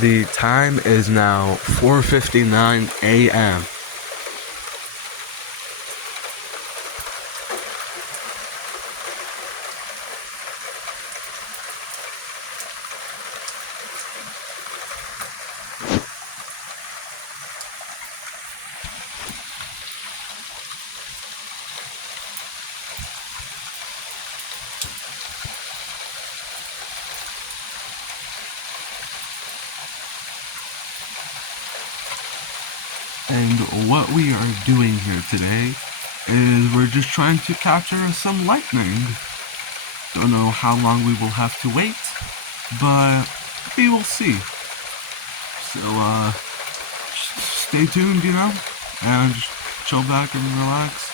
The time is now 4:59 a.m. And what we are doing here today is we're just trying to capture some lightning. Don't know how long we will have to wait, but we will see. So, stay tuned, and just chill back and relax.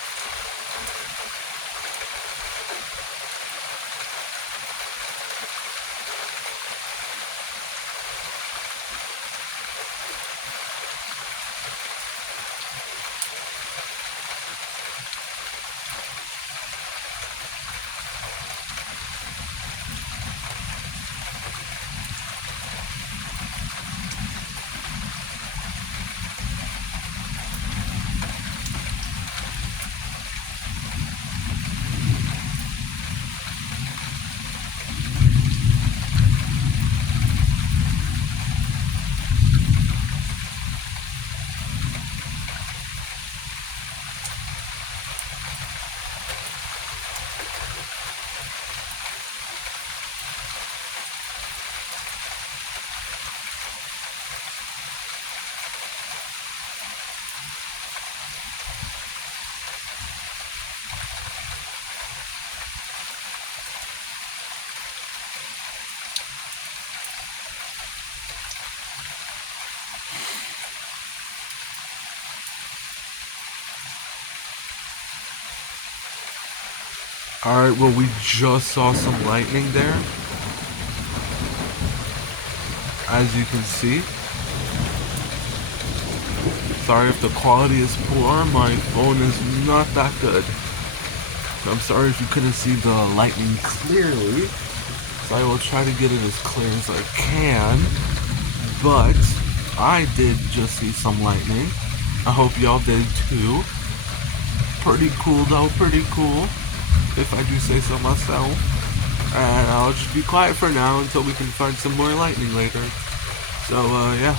Alright, well, we just saw some lightning there. As you can see. Sorry if the quality is poor, my phone is not that good. So I'm sorry if you couldn't see the lightning clearly. So I will try to get it as clear as I can. But I did just see some lightning. I hope y'all did too. Pretty cool though, pretty cool. If I do say so myself. And I'll just be quiet for now until we can find some more lightning later. So, yeah.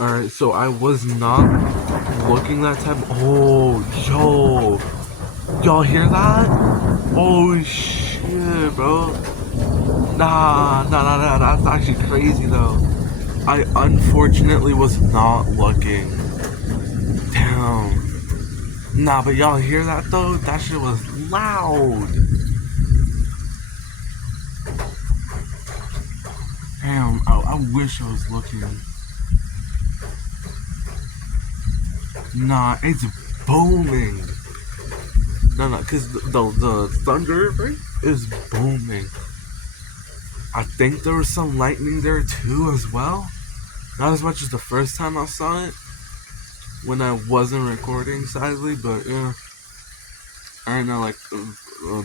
Alright, so I was not looking that time. Oh, yo. Y'all hear that? Oh, shit, bro. Nah. That's actually crazy, though. I unfortunately was not looking. Damn. Nah, but y'all hear that, though? That shit was loud. Damn, I wish I was looking. Nah, it's booming. No, because the thunder, right, is booming. I think there was some lightning there too as well. Not as much as the first time I saw it when I wasn't recording, sadly, but yeah. Alright, now like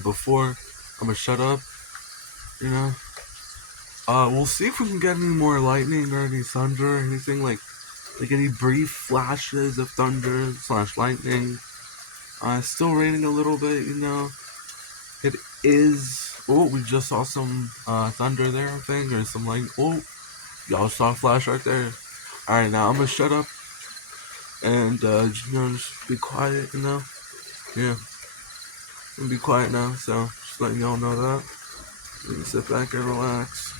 before, I'm gonna shut up. You know. We'll see if we can get any more lightning or any thunder or anything like any brief flashes of thunder slash lightning. Still raining a little bit, you know. It is. Oh, we just saw some thunder there, I think, or some lightning. Oh, y'all saw a flash right there. All right, now I'm gonna shut up and just be quiet, you know. Yeah, I'm gonna be quiet now. So just letting y'all know that. You can sit back and relax.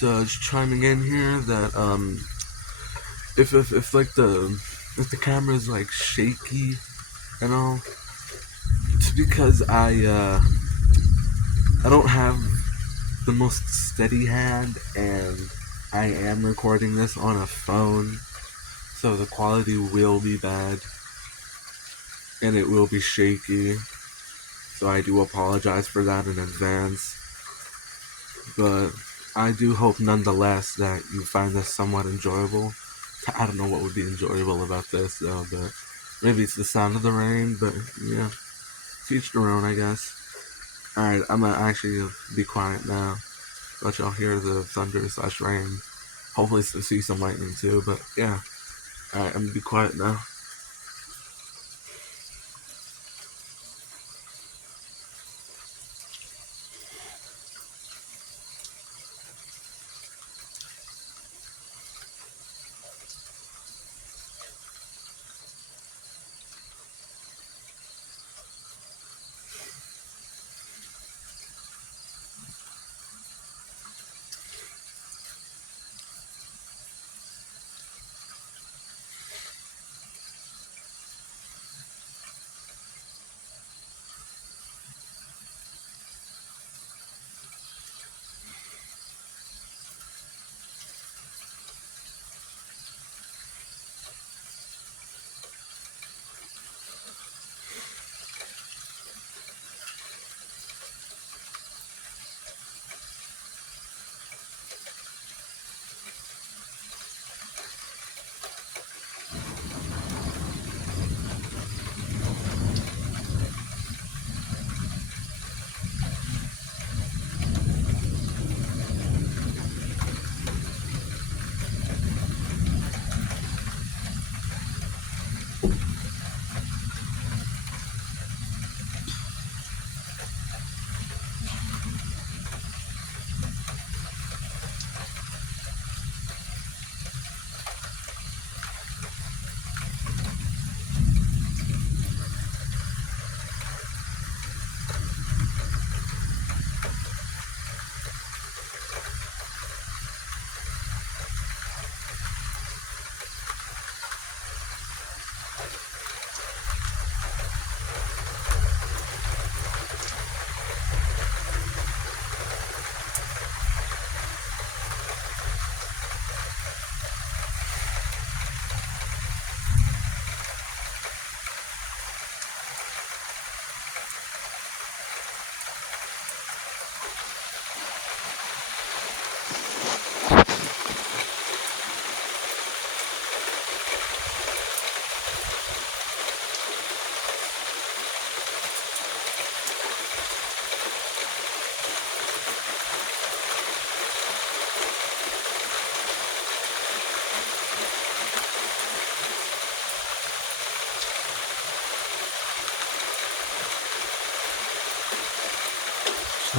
Just chiming in here that if like the camera is like shaky and all, it's because I don't have the most steady hand, and I am recording this on a phone, so the quality will be bad and it will be shaky. So I do apologize for that in advance. But I do hope nonetheless that you find this somewhat enjoyable. I don't know what would be enjoyable about this though, but maybe it's the sound of the rain, but yeah, to each their own, I guess. Alright, I'm gonna actually be quiet now. Let y'all hear the thunder slash rain. Hopefully to see some lightning too, but yeah. Alright, I'm gonna be quiet now.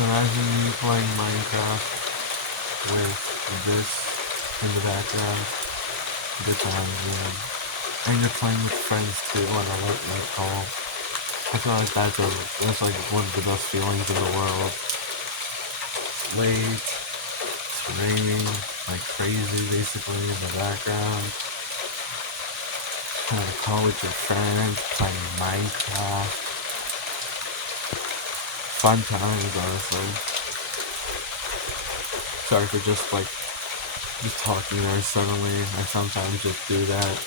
Imagine me playing Minecraft with this in the background. Good times, man. And you're playing with friends too on a late night call. I feel like that's like one of the best feelings in the world. It's late, it's raining like crazy basically in the background. Having a call with your friends, playing Minecraft. Fun times, honestly. Sorry for just talking there suddenly. I sometimes just do that.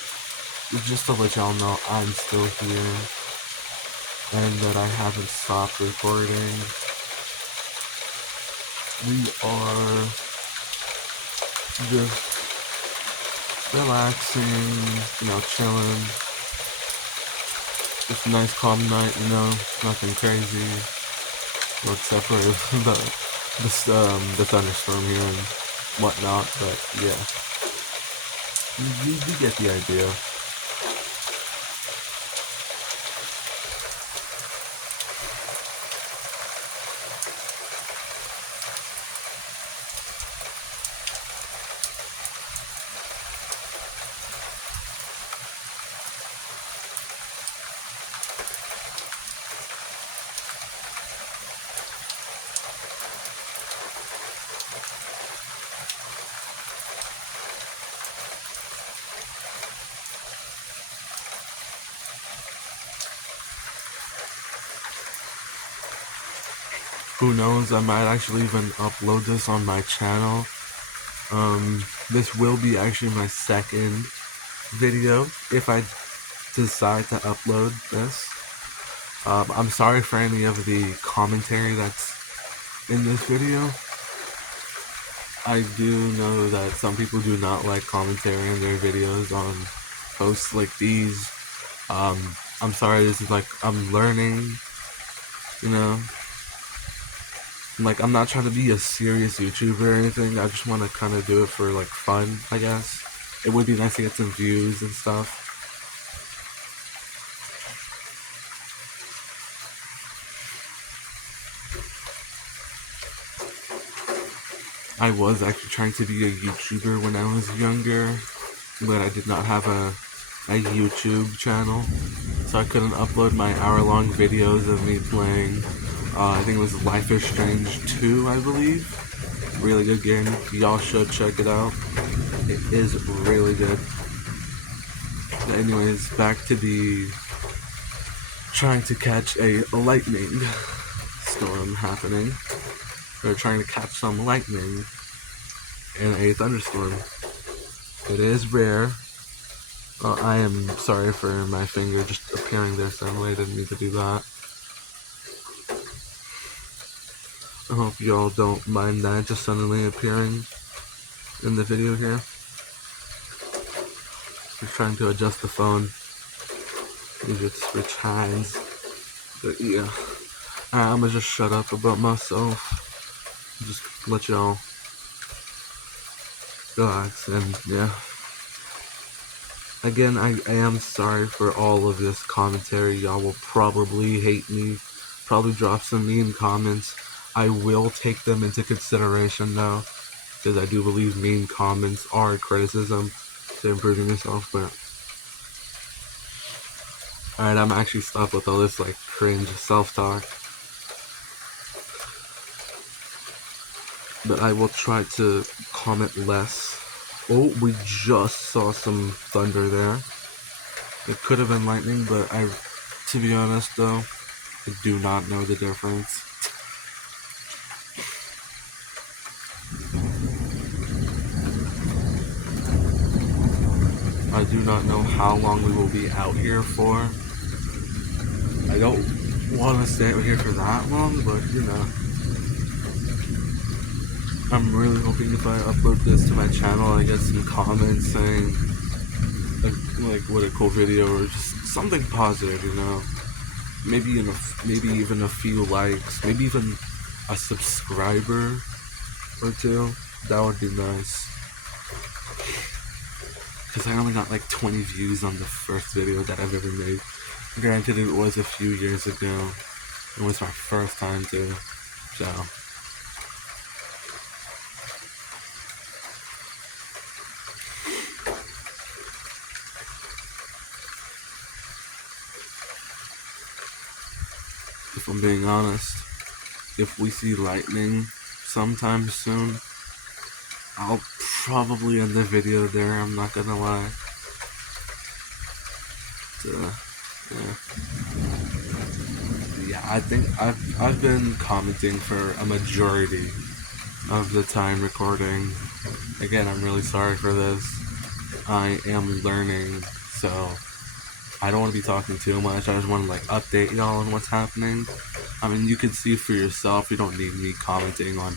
Just to let y'all know I'm still here and that I haven't stopped recording. We are just relaxing, chilling. It's a nice calm night, nothing crazy. Well, except for the thunderstorm here and whatnot, but yeah. You get the idea. Who knows, I might actually even upload this on my channel. This will be actually my second video if I decide to upload this. I'm sorry for any of the commentary that's in this video. I do know that some people do not like commentary in their videos on posts like these. I'm sorry, this is I'm learning, I'm not trying to be a serious YouTuber or anything. I just want to kind of do it for fun, I guess. It would be nice to get some views and stuff. I was actually trying to be a YouTuber when I was younger, but I did not have a YouTube channel, so I couldn't upload my hour-long videos of me playing, I think it was Life is Strange 2, I believe. Really good game. Y'all should check it out. It is really good. But anyways, back to the trying to catch a lightning storm happening. They're trying to catch some lightning in a thunderstorm. It is rare. I am sorry for my finger just appearing there suddenly. I didn't mean to do that. I hope y'all don't mind that just suddenly appearing in the video here. Just trying to adjust the phone. Use it to switch hands. But yeah. I'm gonna just shut up about myself. Just let y'all relax and yeah. Again, I am sorry for all of this commentary. Y'all will probably hate me, probably drop some mean comments. I will take them into consideration though, because I do believe mean comments are criticism to improving yourself, but alright, I'm actually stop with all this cringe self-talk. But I will try to comment less. Oh, we just saw some thunder there. It could have been lightning, but to be honest though, I do not know the difference. I do not know how long we will be out here for. I don't want to stay out here for that long, but I'm really hoping if I upload this to my channel, I get some comments saying what a cool video or just something positive, Maybe even a few likes, maybe even a subscriber or two. That would be nice. Because I only got 20 views on the first video that I've ever made. Granted, it was a few years ago. It was my first time too. So, if I'm being honest. If we see lightning sometime soon, I'll probably end the video there, I'm not gonna lie. Yeah, I think I've been commenting for a majority of the time recording. Again, I'm really sorry for this. I am learning, so I don't want to be talking too much. I just want to update y'all on what's happening. I mean, you can see for yourself. You don't need me commenting on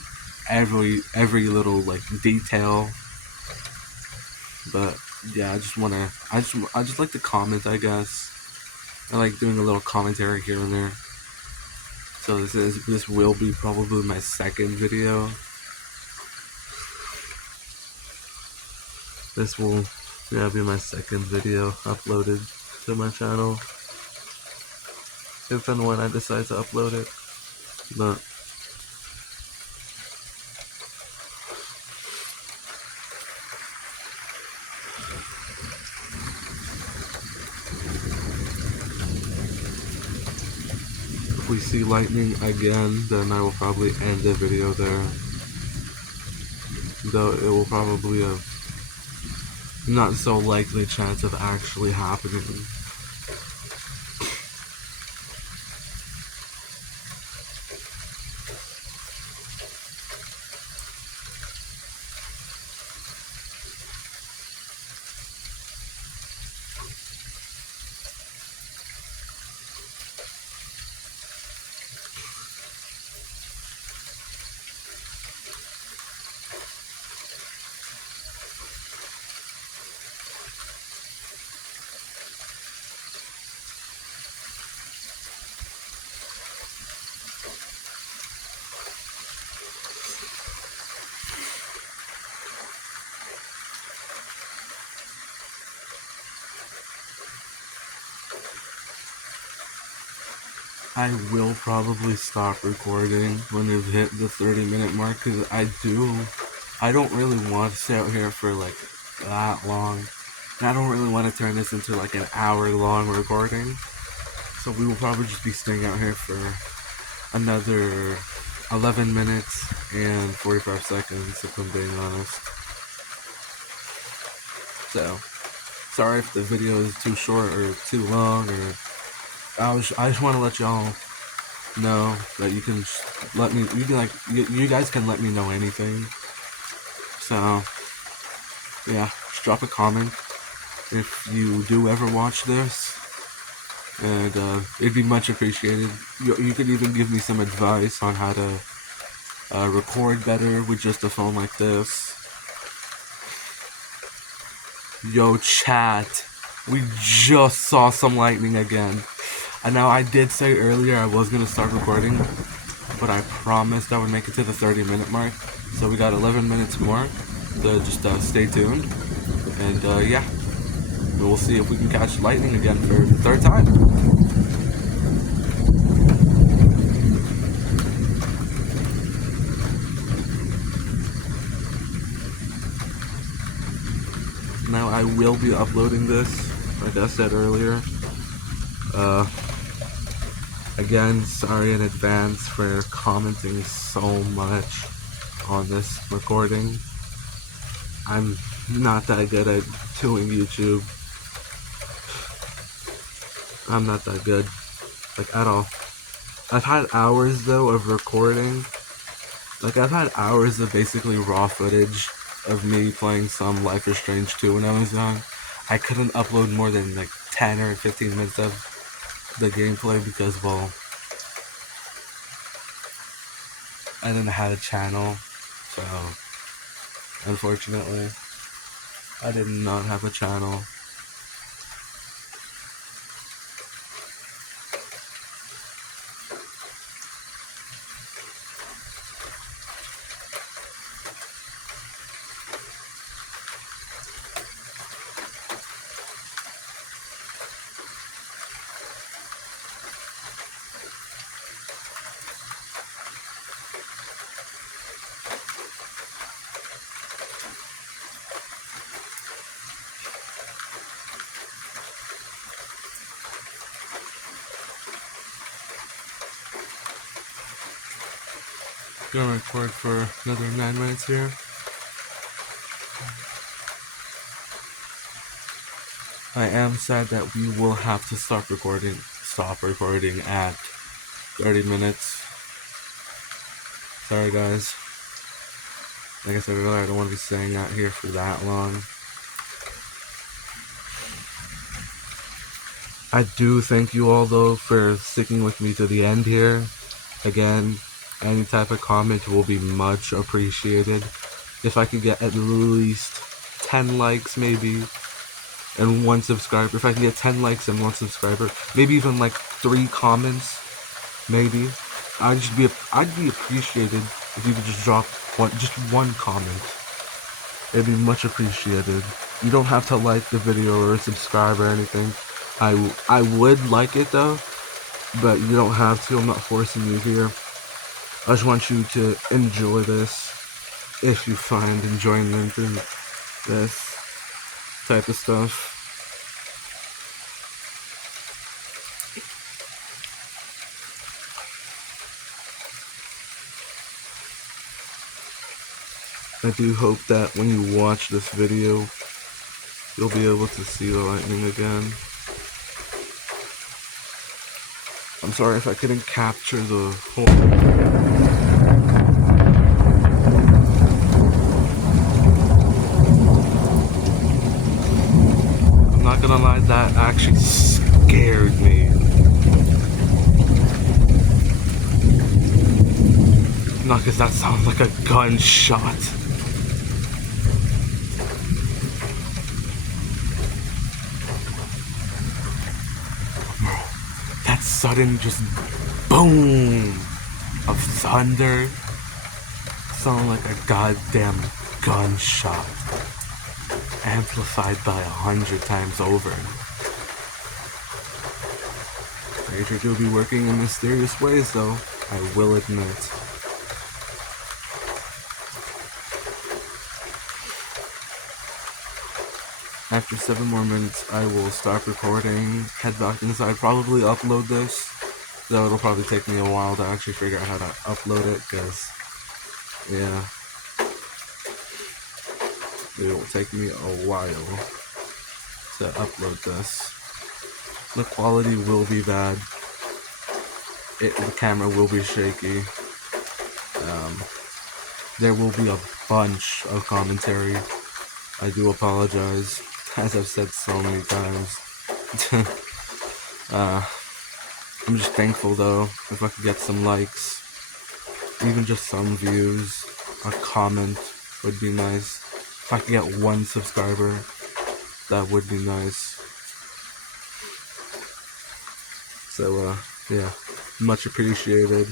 every little detail. But yeah, I just like to comment, I guess. I like doing a little commentary here and there. So this will be probably my second video. This will be my second video uploaded to my channel. If and when I decide to upload it. But if we see lightning again, then I will probably end the video there. Though it will probably have not so likely chance of actually happening. I will probably stop recording when we've hit the 30-minute mark, because I don't really want to stay out here for that long. And I don't really want to turn this into an hour-long recording. So we will probably just be staying out here for another 11 minutes and 45 seconds, if I'm being honest. So, sorry if the video is too short or too long, or I just want to let y'all know that you can let me, you guys can let me know anything. So, yeah, just drop a comment if you do ever watch this, and it'd be much appreciated. You could even give me some advice on how to record better with just a phone like this. Yo, chat, we just saw some lightning again. And now, I did say earlier I was going to start recording, but I promised I would make it to the 30-minute mark. So we got 11 minutes more, so just stay tuned. And yeah, we'll see if we can catch lightning again for the third time. Now, I will be uploading this, like I said earlier. Again, sorry in advance for commenting so much on this recording. I'm not that good at doing YouTube. I'm not that good, at all. I've had hours, though, of recording. I've had hours of basically raw footage of me playing some Life is Strange 2 when I was young. I couldn't upload more than 10 or 15 minutes of the gameplay because, well, I didn't have a channel, so unfortunately I did not have a channel. Gonna record for another 9 minutes here. I am sad that we will have to stop recording at 30 minutes. Sorry guys. Like I said earlier, I don't want to be staying out here for that long. I do thank you all though for sticking with me to the end here. Again, any type of comment will be much appreciated. If I could get at least 10 likes maybe, and 1 subscriber. If I can get 10 likes and 1 subscriber, maybe even like 3 comments, maybe. I'd be appreciated if you could just drop one comment. It'd be much appreciated. You don't have to like the video or subscribe or anything. I would like it though, but you don't have to. I'm not forcing you here. I just want you to enjoy this if you find enjoyment in this type of stuff. I do hope that when you watch this video, you'll be able to see the lightning again. I'm sorry if I couldn't capture the whole... I'm not gonna lie, that actually scared me. Not because that sounds like a gunshot. That sudden just boom of thunder sounded like a goddamn gunshot, amplified by 100 times over. Nature do be working in mysterious ways though, I will admit. After 7 more minutes, I will stop recording, head back inside, probably upload this, though it'll probably take me a while to actually figure out how to upload it, because, yeah, it will take me a while to upload this. The quality will be bad, the camera will be shaky, there will be a bunch of commentary. I do apologize. As I've said so many times. I'm just thankful though, if I could get some likes, even just some views, a comment would be nice. If I could get 1 subscriber, that would be nice. So, yeah, much appreciated.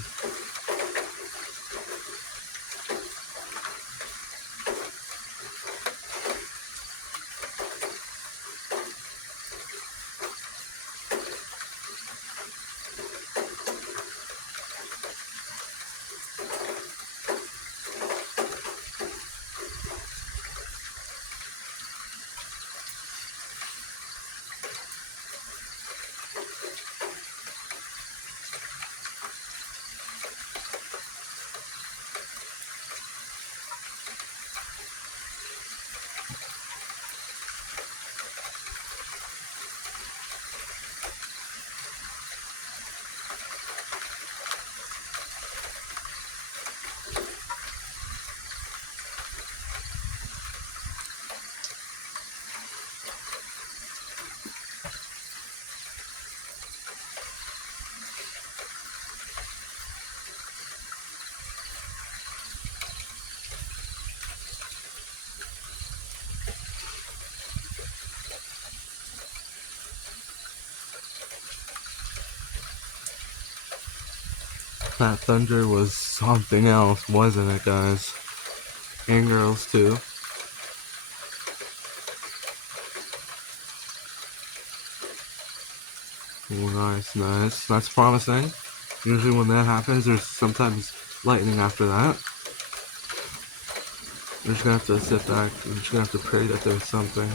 That thunder was something else, wasn't it, guys? And girls, too. Nice, nice. That's promising. Usually when that happens, there's sometimes lightning after that. We're just gonna have to sit back. We're just gonna have to pray that there's something.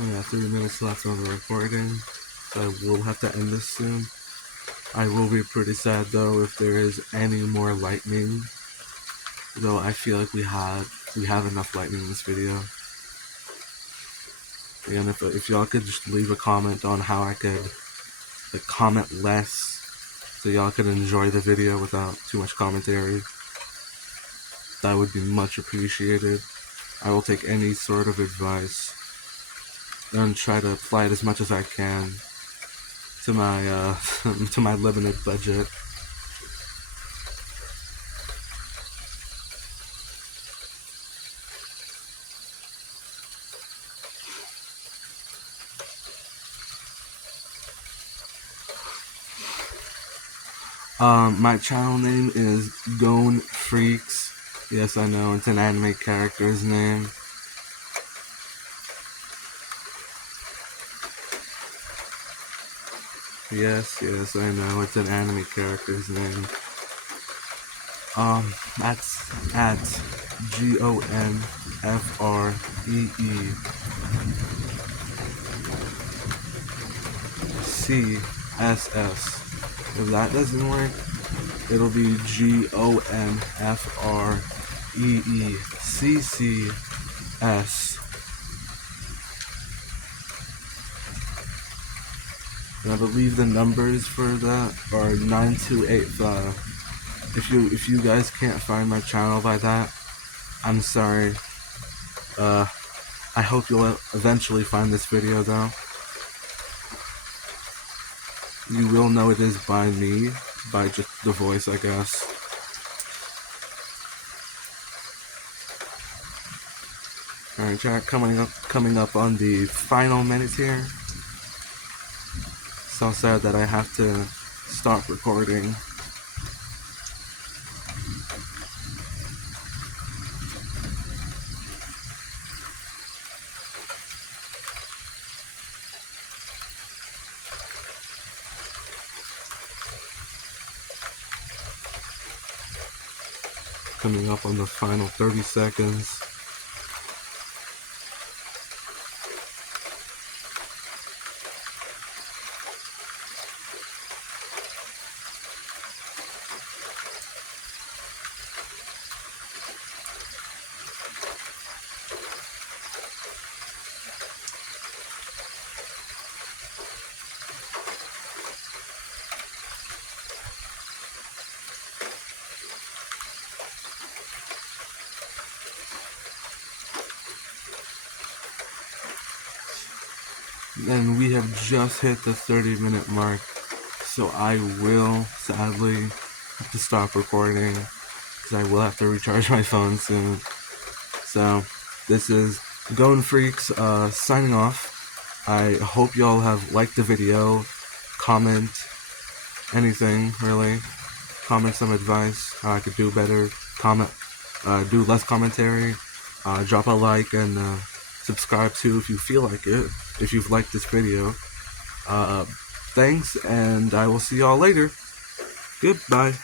Yeah, 3 minutes left on the recording, so I will have to end this soon. I will be pretty sad though if there is any more lightning, though I feel like we have enough lightning in this video. And if y'all could just leave a comment on how I could comment less, so y'all could enjoy the video without too much commentary, that would be much appreciated. I will take any sort of advice and try to apply it as much as I can to my to my limited budget. My channel name is Gone Freaks. Yes, I know, it's an anime character's name. Yes, I know, it's an anime character's name. That's at GONFREECSS. If that doesn't work, it'll be GONFREECCS. And I believe the numbers for that are 9285. If you guys can't find my channel by that, I'm sorry. I hope you'll eventually find this video though. You will know it is by me, by just the voice, I guess. Alright, chat, coming up on the final minute here. So sad that I have to stop recording. Coming up on the final 30 seconds. And we have just hit the 30-minute mark, so I will sadly have to stop recording because I will have to recharge my phone soon. So this is Gone Freaks signing off. I hope y'all have liked the video. Comment anything really. Comment some advice how I could do better. Comment, do less commentary. Drop a like and subscribe too if you feel like it, if you've liked this video. Thanks, and I will see y'all later. Goodbye.